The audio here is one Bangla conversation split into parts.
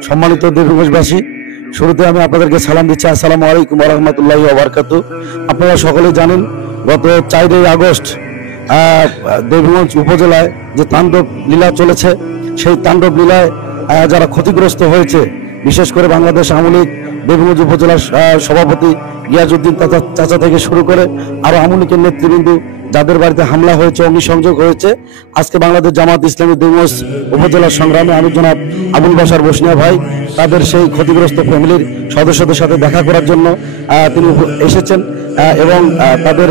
সম্মানিত দেশবাসী, শুরুতে আমি আপনাদেরকে সালাম দিচ্ছি। আসসালামু আলাইকুম ওয়া রাহমাতুল্লাহি ওয়া বারাকাতুহু। আপনারা সকলেই জানেন গত 4 আগস্ট দেবীগঞ্জ উপজেলায় যে তাণ্ডব লীলা চলেছে, সেই তাণ্ডব লীলায় যারা ক্ষতিগ্রস্ত হয়েছে, বিশেষ করে বাংলাদেশ আওয়ামী লীগ দেবীগঞ্জ উপজেলার সভাপতি গিয়াজউদ্দিন চাচা থেকে শুরু করে আরো আওয়ামী লীগের নেতৃবৃন্দ যাদের বাড়িতে হামলা হয়েছে, অগ্নিসংযোগ হয়েছে, আজকে বাংলাদেশ জামাত ইসলামী দেবীগঞ্জ উপজেলার সংগ্রামে আমি জনাব আবুল বাশার বসনিয়া ভাই তাদের সেই ক্ষতিগ্রস্ত ফ্যামিলির সদস্যদের সাথে দেখা করার জন্য তিনি এসেছেন এবং তাদের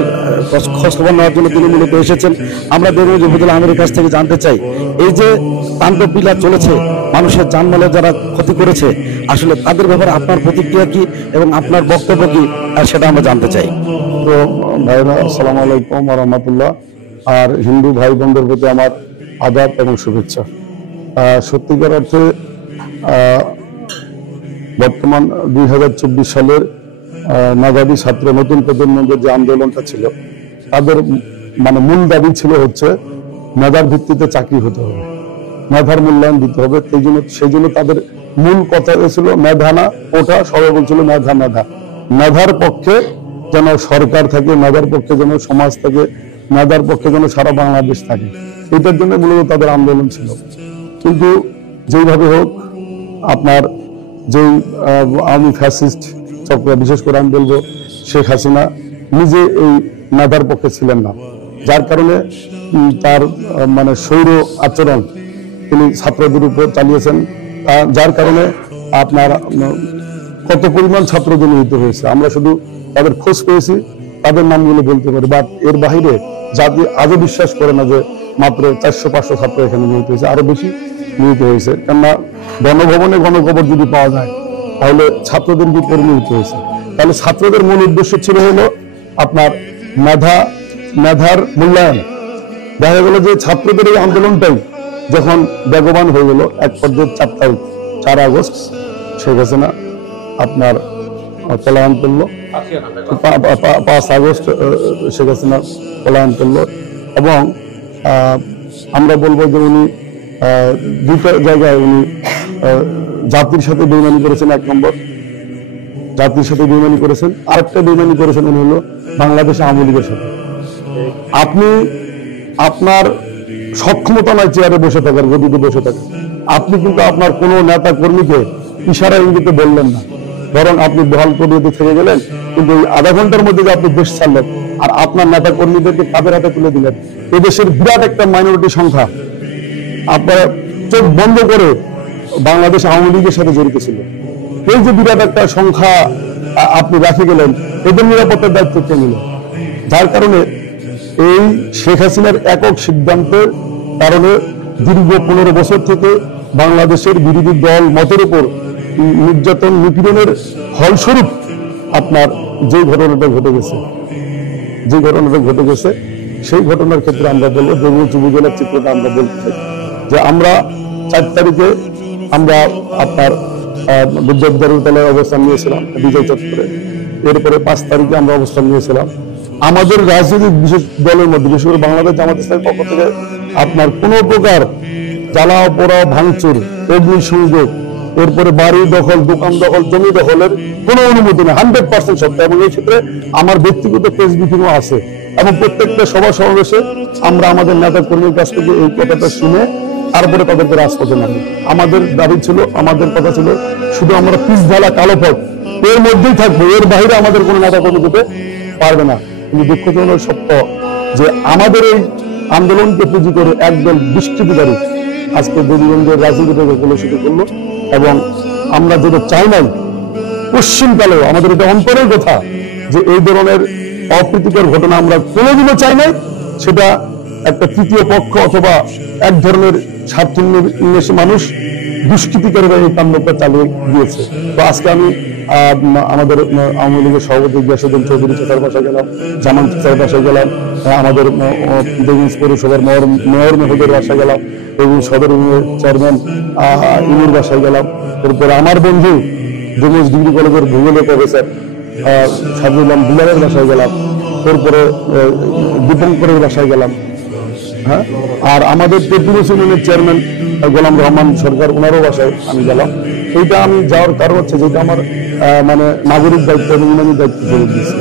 খোঁজ খবর নেওয়ার জন্য তিনি মূলত এসেছেন। আমরা দেবীগঞ্জ উপজেলা আমিরের কাছ থেকে জানতে চাই, এই যে তাণ্ডব লীলা চলেছে, মানুষের জানমালের যারা ক্ষতি করেছে, আসলে তাদের ব্যাপারে আপনার প্রতিক্রিয়া কি এবং আপনার বক্তব্য কি, সেটা আমরা জানতে চাই। তো ভাইরা, আসসালামু আলাইকুম ওয়া রাহমাতুল্লাহ। আর হিন্দু ভাই বোনদের প্রতি আমার আদাব এবং শুভেচ্ছা। সত্যিকার অর্থে বর্তমান 2024 সালের মেধাবী ছাত্র নতুন প্রজন্মের যে আন্দোলনটা ছিল, তাদের মূল দাবি ছিল হচ্ছে মেধার ভিত্তিতে চাকরি হতে হবে, মেধার মূল্যায়ন দিতে হবে। সেই জন্য তাদের মূল কথা ছিল মেধা না ওটা, সবাই বলছিল মেধা মেধা, মেধার পক্ষে যেন সরকার থাকে, মেধার পক্ষে যেন সমাজ থাকে, মেধার পক্ষে যেন সারা বাংলাদেশ থাকে, এটার জন্য মূলত তাদের আন্দোলন ছিল। কিন্তু যেইভাবে হোক, আপনার যেই আওয়ামী ফ্যাসিস্ট চক্র, বিশেষ করে আমি বলবো শেখ হাসিনা নিজে এই মেধার পক্ষে ছিলেন না, যার কারণে তার স্বৈর আচরণ তিনি ছাত্রদের উপর চালিয়েছেন, যার কারণে আপনার কত পরিমাণ ছাত্র জড়িত হয়েছে। আমরা শুধু তাদের খোঁজ পেয়েছি, তাদের নামগুলো বলতে পারি, বাট এর বাহিরে জাতি আজও বিশ্বাস করে না যে মাত্র 400-500 ছাত্র এখানে নিহত হয়েছে, আরো বেশি নিহত হয়েছে। কেননা গণভবনে গণকবর যদি পাওয়া যায়, তাহলে ছাত্রদের কি পরিণত হয়েছে? তাহলে ছাত্রদের মূল উদ্দেশ্য ছিল হলো আপনার মেধার মূল্যায়ন। দেখা গেল যে ছাত্রদের এই আন্দোলনটাই যখন বেগবান হয়ে গেল, এক পর্যায়ে 4 আগস্ট শেখ হাসিনা আপনার পলায়ন করলো, 5 আগস্ট শেখ হাসিনা পলায়ন করলো। এবং আমরা বলবো যে উনি দুটো জায়গায় উনি জাতির সাথে বেইমানি করেছেন। 1 নম্বর, জাতির সাথে বেইমানি করেছেন। আরেকটা বেইমানি করেছেন উনি হলো বাংলাদেশ আওয়ামী লীগের সাথে। আপনি আপনার সক্ষমতা নয় চেয়ারে বসে থাকার, গদিতে বসে থাকার, আপনি কিন্তু আপনার কোনো নেতা কর্মীকে ইশারা ইঙ্গিতে বললেন না, বরং আপনি বহাল পদবিতে থেকে গেলেন। কিন্তু আধা ঘন্টার মধ্যে যে আপনি দেশ ছাড়লেন আর আপনার নেতা কর্মীদেরকে কাদের হাতে তুলে দিলেন। এদেশের বিরাট একটা মাইনরিটি সংখ্যা আপনার চোখ বন্ধ করে বাংলাদেশ আওয়ামী লীগের সাথে জড়িত ছিল। এই যে বিরাট একটা সংখ্যা আপনি রেখে গেলেন, এদের নিরাপত্তার দায়িত্ব কে নিল? যার কারণে এই শেখ হাসিনার একক সিদ্ধান্তের কারণে দীর্ঘ 15 বছর থেকে বাংলাদেশের বিরোধী দল মতের উপর নির্যাতন নিপীড়নের ফলস্বরূপ আপনার যে ঘটনাটা ঘটে গেছে, সেই ঘটনার ক্ষেত্রে আমরা বলবো দেবীগঞ্জ উপজেলার চিত্রটা আমরা বলতে চাই যে আমরা 4 তারিখে আমরা আপনার বিদ্যালয়ে অবস্থান নিয়েছিলাম বিজয় চত্বরে। এরপরে 5 তারিখে আমরা অবস্থান নিয়েছিলাম। আমাদের রাজনৈতিক বিশেষ দলের মধ্যে, বিশেষ করে বাংলাদেশ জামাত ইসলামের পক্ষ থেকে আপনার কোন প্রকার জ্বালা পোড়া, ভাঙচুর, অগ্নিসংযোগ, এরপরে বাড়ি দখল, দোকান দখল, জমি দখলের কোনো অনুমতি নেই, 100% সত্য। এবং এই ক্ষেত্রে আমার ব্যক্তিগত প্রেস ব্রিফিংও আছে। এবং প্রত্যেকটা সভা সমাবেশে আমরা আমাদের নেতা কর্মীর কাছ থেকে এই কথাটা শুনে তারপরে তাদেরকে রাজপথে নামি। আমাদের দাবি ছিল, আমাদের কথা ছিল, শুধু আমরা পিস ঢালা কালো পথ এর মধ্যেই থাকবো, এর বাইরে আমাদের কোনো নেতা কর্মী যেতে পারবে না। কিন্তু দুঃখজনক সত্য যে আমাদের এই আন্দোলনকে পুঁজি করে একদল দুষ্কৃতিকারী আজকে দেবীগঞ্জের রাজনীতিটাকে কলুষিত করলো। এবং আমরা যেটা চাই নাই পশ্চিমকালেও, আমাদের এটা অন্তরের কথা যে এই ধরনের অপ্রীতিকর ঘটনা আমরা কোনোদিনও চাই নাই, সেটা একটা তৃতীয় পক্ষ অথবা এক ধরনের স্বার্থান্বেষী মানুষ, দুষ্কৃতিকারীরা এই তাণ্ডবটা চালিয়ে দিয়েছে। তো আজকে আমি আমাদের আওয়ামী লীগের সভাপতি গিয়াসউদ্দিন চৌধুরী চাচার বাসায় গেলাম, জামান চাচার বাসায় গেলাম, আমাদের দেবীগঞ্জ পৌরসভার মেয়র মহোদয়ের বাসায় গেলাম, দেবীগঞ্জ সদর চেয়ারম্যান ইনুর বাসায় গেলাম। এরপরে আমার বন্ধু দেবীগঞ্জ ডিগ্রি কলেজের ভূগোলের প্রফেসর সাজুল্লাম বিলালের বাসায় গেলাম, এরপরে দীপঙ্করের বাসায় গেলাম, হ্যাঁ, আর আমাদের তেতুলিয়া ইউনিয়নের চেয়ারম্যান গোলাম রহমান সরকার, ওনারও বাসায় আমি গেলাম। এইটা আমি যাওয়ার কারণ হচ্ছে যেটা আমার মানে নাগরিক দায়িত্ব এবং ইমানি দায়িত্ব করে দিয়েছে।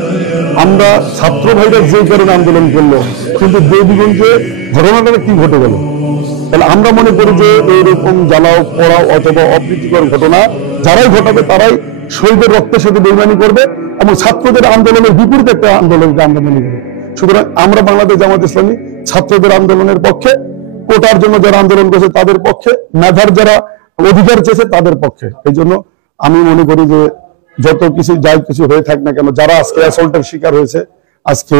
আমরা ছাত্র ভাইরা যে কারণে আন্দোলন করলো, কিন্তু দেবীগঞ্জে ঘটনাটা কি ঘটে গেল? তাহলে আমরা মনে করি যে এইরকম জ্বালাও পড়াও অথবা অপ্রীতিকর ঘটনা যারাই ঘটাবে তারাই শহীদের রক্তের সাথে বেইমানি করবে এবং ছাত্রদের আন্দোলনের বিপরীত একটা আন্দোলনকে আমরা মনে করি। সুতরাং আমরা বাংলাদেশ জামাত ইসলামী ছাত্রদের আন্দোলনের পক্ষে, কোটার জন্য যারা আন্দোলন করেছে তাদের পক্ষে, মেধার যারা অধিকার চেয়েছে তাদের পক্ষে। এই জন্য আমি মনে করি যে যত কিছু যাই কিছু হয়ে থাক না কেন, যারা আজকে অ্যাসল্টের শিকার হয়েছে, আজকে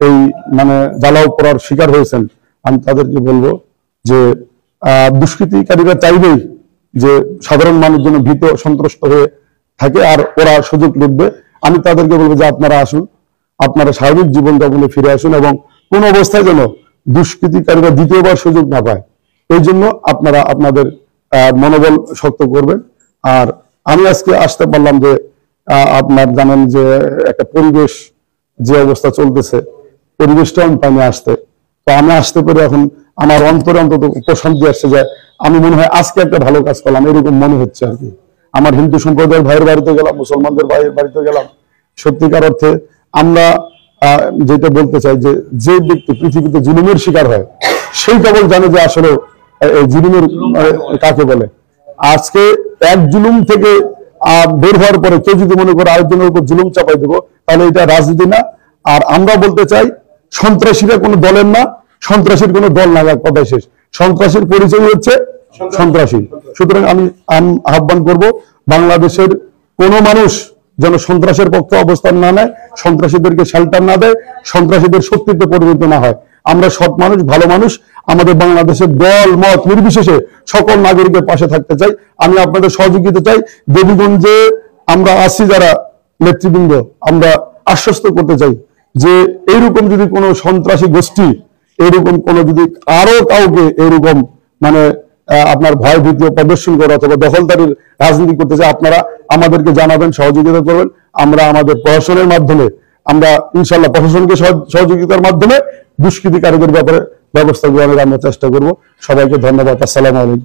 এই মানে জ্বালাও পড়ার শিকার হয়েছেন, আমি তাদেরকে বলবো যে দুষ্কৃতিকারীরা চাইবেই যে সাধারণ মানুষ যেন ভীত সন্ত্রস্ত হয়ে থাকে আর ওরা সুযোগ লুটবে। আমি তাদেরকে বলবো যে আপনারা আসুন, আপনারা স্বাভাবিক জীবনযাপনে ফিরে আসুন এবং কোন অবস্থায় যেন দুষ্কৃতিকারীরা দ্বিতীয়বার সুযোগ না পায়, এই জন্য আপনারা আপনাদের মনোবল শক্ত করবেন। আর আমি আজকে আসতে পারলাম যে আপনার জানেন যে একটা পরিবেশ যে অবস্থা চলতেছে, পরিবেশটা আমি পাইনি আসতে, তো আমি আসতে পেরে এখন আমার অন্তরে অন্তত প্রশান্তি আসছে যে আমি মনে হয় আজকে একটা ভালো কাজ করলাম, এরকম মনে হচ্ছে আর কি। আমার হিন্দু সম্প্রদায়ের ভাইয়ের বাড়িতে গেলাম, মুসলমানদের ভাইয়ের বাড়িতে গেলাম। সত্যিকার অর্থে আমরা যেটা বলতে চাই যে ব্যক্তি পৃথিবীতে জুলুমের শিকার হয় সেই কেবল জানে যে আসলে জুলুমের কাকে বলে। আজকে এক জুলুম থেকে বের হওয়ার পরে কেউ যদি মনে করে আরেকজনের উপর জুলুম চাপাই দেবো, তাহলে এটা রাজনীতি না। আর আমরা বলতে চাই সন্ত্রাসীরা কোনো দলের না, সন্ত্রাসীর কোনো দল না, কথাই শেষ। সন্ত্রাসীর পরিচয় হচ্ছে সন্ত্রাসী। সুতরাং আমি আহ্বান করব বাংলাদেশের কোন মানুষ যেন সন্ত্রাসের পক্ষে অবস্থান না নেয়, সন্ত্রাসীদেরকে শেল্টার না দেয়, সন্ত্রাসীদের শক্তিতে পরিণত না হয়। আমরা সৎ মানুষ, ভালো মানুষ, আমাদের বাংলাদেশের দল মত নির্বিশেষে সকল নাগরিকের পাশে থাকতে চাই। আমি আপনাদের সহযোগিতা চাই। দেবীগঞ্জে আমরা আছি যারা নেতৃবৃন্দ, আমরা আশ্বস্ত করতে চাই যে এইরকম যদি কোনো সন্ত্রাসী গোষ্ঠী এরকম কোনো যদি আরো কাউকে এরকম মানে আপনার ভয় ভীতি প্রদর্শন করে অথবা দখলদারির রাজনীতি করতে চায়, আপনারা আমাদেরকে জানাবেন, সহযোগিতা করবেন। আমরা আমাদের প্রশাসনের মাধ্যমে, আমরা ইনশাল্লাহ প্রশাসনকে সহযোগিতার মাধ্যমে দুষ্কৃতিকারীদের ব্যাপারে ব্যবস্থা গ্রহণের আমরা চেষ্টা করব। সবাইকে ধন্যবাদ। আসসালামু আলাইকুম।